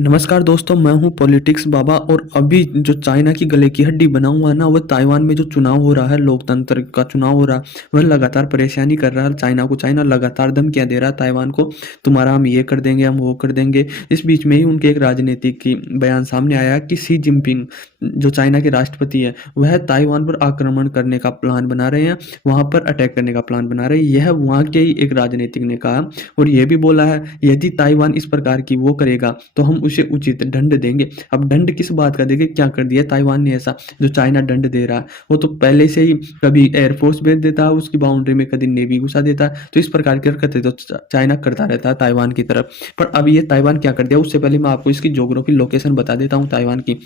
नमस्कार दोस्तों, मैं हूँ पॉलिटिक्स बाबा और अभी जो चाइना की गले की हड्डी बना हुआ है ना, वो ताइवान में जो चुनाव हो रहा है, लोकतंत्र का चुनाव हो रहा है, वह लगातार परेशानी कर रहा है चाइना को। चाइना लगातार धमकियाँ दे रहा है ताइवान को, तुम्हारा हम ये कर देंगे, हम वो कर देंगे। इस बीच में ही उनके एक राजनीतिक की बयान सामने आया कि शी जिनपिंग जो चाइना के राष्ट्रपति है, वह ताइवान पर आक्रमण करने का प्लान बना रहे हैं, वहाँ पर अटैक करने का प्लान बना रहे हैं। यह वहाँ के ही एक राजनीतिक ने कहा और यह भी बोला है यदि ताइवान इस प्रकार की वो करेगा तो हम उसे उचित दंड देंगे। अब दंड किस बात का देंगे, क्या कर दिया ताइवान ने ऐसा जो चाइना दंड दे रहा है? वो तो पहले से ही कभी एयरफोर्स भेज देता है उसकी बाउंड्री में, कभी नेवी घुसा देता है। तो इस प्रकार की हरकतें तो चाइना करता रहता है ताइवान की तरफ। पर अब ये ताइवान क्या कर दिया, उससे पहले मैं आपको इसकी ज्योग्राफी लोकेशन बता देता हूँ ताइवान की।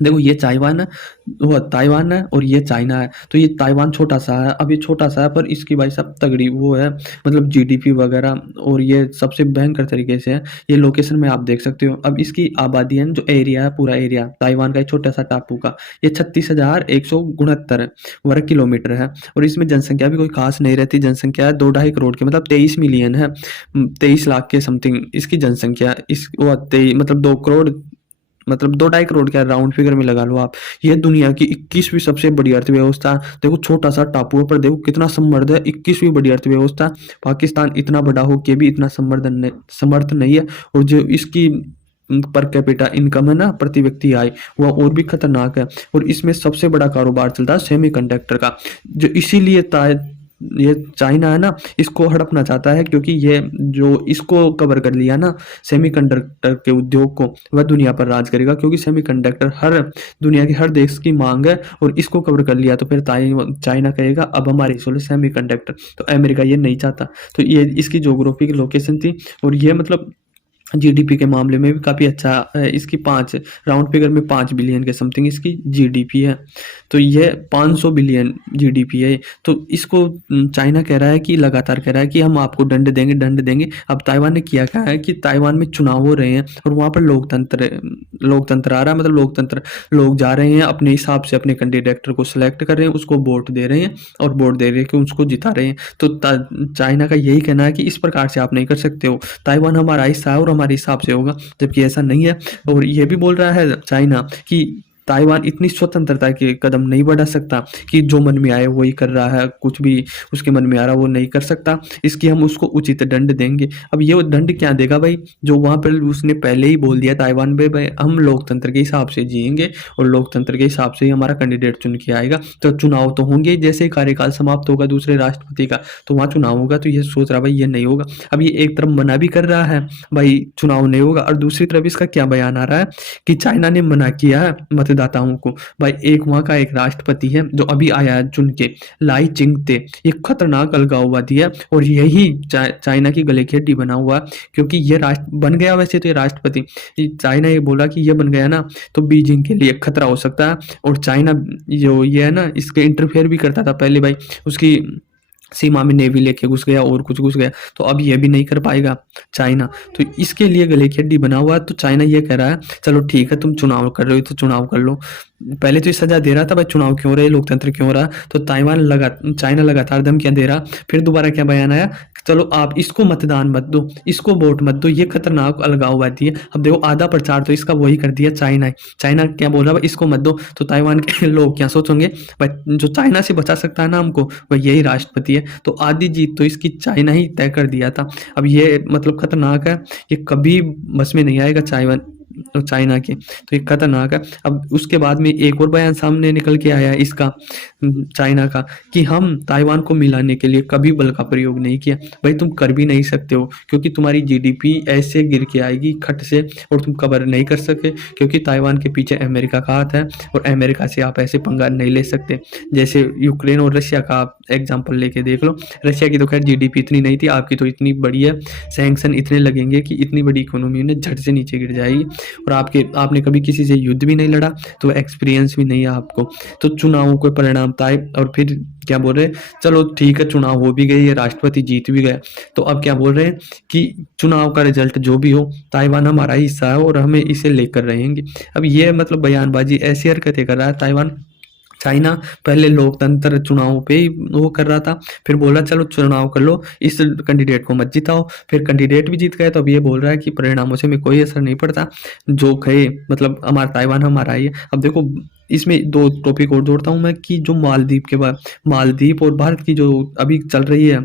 देखो ये ताइवान है, वो ताइवान है और ये चाइना है। तो ये ताइवान छोटा सा है, अब ये छोटा सा है पर इसकी भाई साहब तगड़ी वो है, मतलब जीडीपी वगैरह, और ये सबसे भयंकर तरीके से है। ये लोकेशन में आप देख सकते हो। अब इसकी आबादी है, जो एरिया है, पूरा एरिया ताइवान का एक छोटा सा टापू का, ये 36,169 वर्ग किलोमीटर है। और इसमें जनसंख्या भी कोई खास नहीं रहती। जनसंख्या है 2-2.5 करोड़ की, मतलब 23 मिलियन है, 23 लाख के समथिंग इसकी जनसंख्या। इस वो मतलब 2 करोड़, मतलब 2-2.5 करोड़ का राउंड फिगर में लगा लो आप। ये दुनिया की 21वीं सबसे बड़ी अर्थव्यवस्था। देखो छोटा सा टापू है पर देखो कितना समृद्ध है, 21वीं बड़ी अर्थव्यवस्था। पाकिस्तान इतना बड़ा होके भी इतना समर्थ नहीं है। और जो इसकी पर कैपिटा इनकम है ना, प्रति व्यक्ति आय, वह और भी खतरनाक है। और इसमें सबसे बड़ा कारोबार चलता है सेमीकंडक्टर का, जो इसीलिए ये चाइना है ना, इसको हड़पना चाहता है, क्योंकि ये जो इसको कवर कर लिया ना सेमीकंडक्टर के उद्योग को, वह दुनिया पर राज करेगा। क्योंकि सेमीकंडक्टर हर दुनिया के हर देश की मांग है, और इसको कवर कर लिया तो फिर चाइना कहेगा अब हमारी सोलो सेमीकंडक्टर। तो अमेरिका ये नहीं चाहता। तो ये इसकी ज्योग्राफी की लोकेशन थी। और ये मतलब जीडीपी के मामले में भी काफ़ी अच्छा है। इसकी 5 राउंड फिगर में 5 बिलियन के समथिंग इसकी जीडीपी है। तो ये 500 बिलियन जीडीपी है। तो इसको चाइना कह रहा है कि लगातार कह रहा है कि हम आपको दंड देंगे, दंड देंगे। अब ताइवान ने किया क्या है कि ताइवान में चुनाव हो रहे हैं और वहाँ पर लोकतंत्र आ रहा है, मतलब लोकतंत्र, लोग जा रहे हैं अपने हिसाब से अपने कैंडिडेट को सिलेक्ट कर रहे हैं, उसको वोट दे रहे हैं और वोट दे रहे हैं कि उसको जिता रहे हैं। तो चाइना का यही कहना है कि इस प्रकार से आप नहीं कर सकते हो, ताइवान हमारा हिस्सा है और हमारे हिसाब से होगा, जबकि ऐसा नहीं है। और ये भी बोल रहा है चाइना कि ताइवान इतनी स्वतंत्रता के कदम नहीं बढ़ा सकता कि जो मन में आए वही कर रहा है, कुछ भी उसके मन में आ रहा वो नहीं कर सकता, इसकी हम उसको उचित दंड देंगे। अब ये दंड क्या देगा भाई, जो वहाँ पर उसने पहले ही बोल दिया ताइवान में, भाई हम लोकतंत्र के हिसाब से जिएंगे और लोकतंत्र के हिसाब से ही हमारा कैंडिडेट चुन के आएगा। तो चुनाव तो होंगे ही, जैसे ही कार्यकाल समाप्त होगा दूसरे राष्ट्रपति का तो वहाँ चुनाव होगा। तो ये सोच रहा भाई ये नहीं होगा। अब ये एक तरफ मना भी कर रहा है भाई चुनाव नहीं होगा, और दूसरी तरफ इसका क्या बयान आ रहा है कि चाइना ने मना किया है मतदाताओं को। भाई एक वहाँ का एक राष्ट्रपति है जो अभी आया है चुन के, लाई चिंगते, ये खतरनाक अलगाववादी है और यही चाइना की गले की हड्डी बना हुआ, क्योंकि ये राष्ट्र बन गया। वैसे तो ये राष्ट्रपति, चाइना ये बोला कि ये बन गया ना तो बीजिंग के लिए खतरा हो सकता है। और चाइना जो ये है ना, इसके इंटरफेयर भी करता था पहले भाई, उसकी सीमा में नेवी लेके घुस गया और कुछ घुस गया। तो अब ये भी नहीं कर पाएगा चाइना। तो इसके लिए गले की हड्डी बना हुआ है। तो चाइना ये कह रहा है चलो ठीक है, तुम चुनाव कर रहे हो तो चुनाव कर लो। पहले तो ये सजा दे रहा था भाई चुनाव क्यों रहे, लोकतंत्र क्यों रहा। तो चाइना लगातार धमकियां दे रहा। फिर दोबारा क्या बयान आया, चलो आप इसको मतदान मत दो, इसको वोट मत दो, ये खतरनाक अलगाववादी है। अब देखो आधा प्रचार तो इसका वही कर दिया चाइना। चाइना क्या बोल रहा है, इसको मत दो। तो ताइवान के लोग क्या सोचेंगे, भाई जो चाइना से बचा सकता है ना हमको, वह यही राष्ट्रपति है। तो आधी जीत तो इसकी चाइना ही तय कर दिया था। अब ये मतलब खतरनाक है, ये कभी बस में नहीं आएगा चाइना के। तो ये खतरनाक है। अब उसके बाद में एक और बयान सामने निकल के आया है इसका, चाइना का, कि हम ताइवान को मिलाने के लिए कभी बल का प्रयोग नहीं किया। भाई तुम कर भी नहीं सकते हो, क्योंकि तुम्हारी जीडीपी ऐसे गिर के आएगी खट से, और तुम कवर नहीं कर सके, क्योंकि ताइवान के पीछे अमेरिका का हाथ है और अमेरिका से आप ऐसे पंगा नहीं ले सकते। जैसे यूक्रेन और रशिया का आप एग्जाम्पल लेके देख लो। रशिया की तो खैर जीडीपी इतनी नहीं थी, आपकी तो इतनी बड़ी है। सैंक्शन इतने लगेंगे कि इतनी बड़ी इकोनॉमी ने झट से नीचे गिर जाएगी। और आपने कभी किसी से युद्ध भी नहीं लड़ा, तो एक्सपीरियंस भी नहीं है आपको। तो चुनावों के परिणाम तय, और फिर क्या बोल रहे हैं, चलो ठीक है चुनाव हो भी गए, ये राष्ट्रपति जीत भी गया। तो अब क्या बोल रहे हैं कि चुनाव का रिजल्ट जो भी हो, ताइवान हमारा हिस्सा है और हमें इसे लेकर रहेंगे। अब ये मतलब बयानबाजी, ऐसी हरकतें कर रहा है ताइवान। चाइना पहले लोकतंत्र चुनाव पे ही वो कर रहा था, फिर बोला चलो चुनाव कर लो, इस कैंडिडेट को मत जिताओ, फिर कैंडिडेट भी जीत गए तो अब ये बोल रहा है कि परिणामों से में कोई असर नहीं पड़ता, जो कहे मतलब हमारा ताइवान हमारा ही है। अब देखो इसमें 2 टॉपिक और जोड़ता हूँ मैं कि जो मालदीव के बाद मालदीव और भारत की जो अभी चल रही है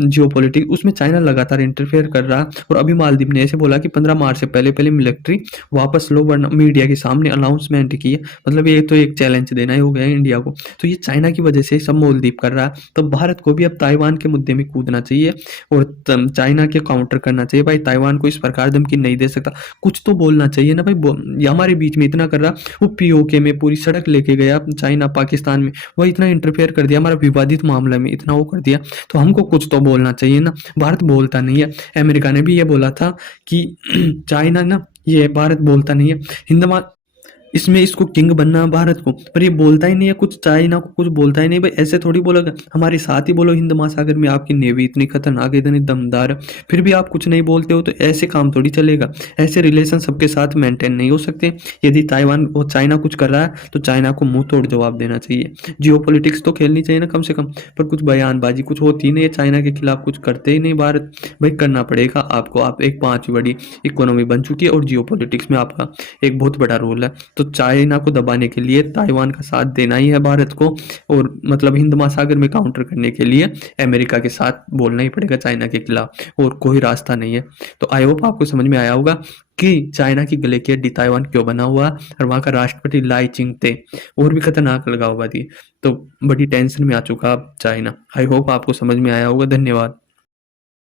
जियोपॉलिटिक्स, उसमें चाइना लगातार इंटरफेयर कर रहा है और अभी मालदीव ने ऐसे बोला कि 15 मार्च से पहले-पहले मिलिट्री वापस लो, वरना मीडिया के सामने अनाउंसमेंट की है। मतलब ये तो एक चैलेंज देना ही हो गया है इंडिया को। तो ये चाइना की वजह से सब मालदीव कर रहा है, तो भारत को भी अब ताइवान के मुद्दे में कूदना चाहिए और चाइना के काउंटर करना चाहिए। भाई ताइवान को इस प्रकार धमकी नहीं दे सकता, कुछ तो बोलना चाहिए ना भाई। ये हमारे बीच में इतना कर रहा, वो पीओके में पूरी सड़क लेके गया चाइना पाकिस्तान में, वो इतना इंटरफेयर कर दिया हमारा विवादित मामला में, इतना वो कर दिया, तो हमको कुछ तो बोलना चाहिए ना। भारत बोलता नहीं है। अमेरिका ने भी ये बोला था कि चाइना ना, ये भारत बोलता नहीं है हिंद इसमें इसको किंग बनना है भारत को, पर ये बोलता ही नहीं है कुछ, चाइना को कुछ बोलता ही नहीं। भाई ऐसे थोड़ी बोलोगे, हमारे साथ ही बोलो हिंद महासागर में आपकी नेवी इतनी खतरनाक है, इतनी दमदार है, फिर भी आप कुछ नहीं बोलते हो, तो ऐसे काम थोड़ी चलेगा। ऐसे रिलेशन सबके साथ मेंटेन नहीं हो सकते। यदि ताइवान और चाइना कुछ कर रहा है तो चाइना को मुंह तोड़ जवाब देना चाहिए। जियो पॉलिटिक्स तो खेलनी चाहिए ना कम से कम, पर कुछ बयानबाजी कुछ होती नहीं है, चाइना के खिलाफ कुछ करते ही नहीं भारत। भाई करना पड़ेगा आपको, आप एक 5वीं बड़ी इकोनॉमी बन चुकी है और जियो पॉलिटिक्स में आपका एक बहुत बड़ा रोल है, तो चाइना को दबाने के लिए ताइवान का साथ देना ही है भारत को, और मतलब हिंद महासागर में काउंटर करने के लिए अमेरिका के साथ बोलना ही पड़ेगा चाइना के खिलाफ, और कोई रास्ता नहीं है। तो आई होप आपको समझ में आया होगा कि चाइना की गले की हड्डी ताइवान क्यों बना हुआ, और वहाँ का राष्ट्रपति लाई चिंगते और भी खतरनाक लगा हुआ थी, तो बड़ी टेंशन में आ चुका अब चाइना। आई होप आपको समझ में आया होगा। धन्यवाद।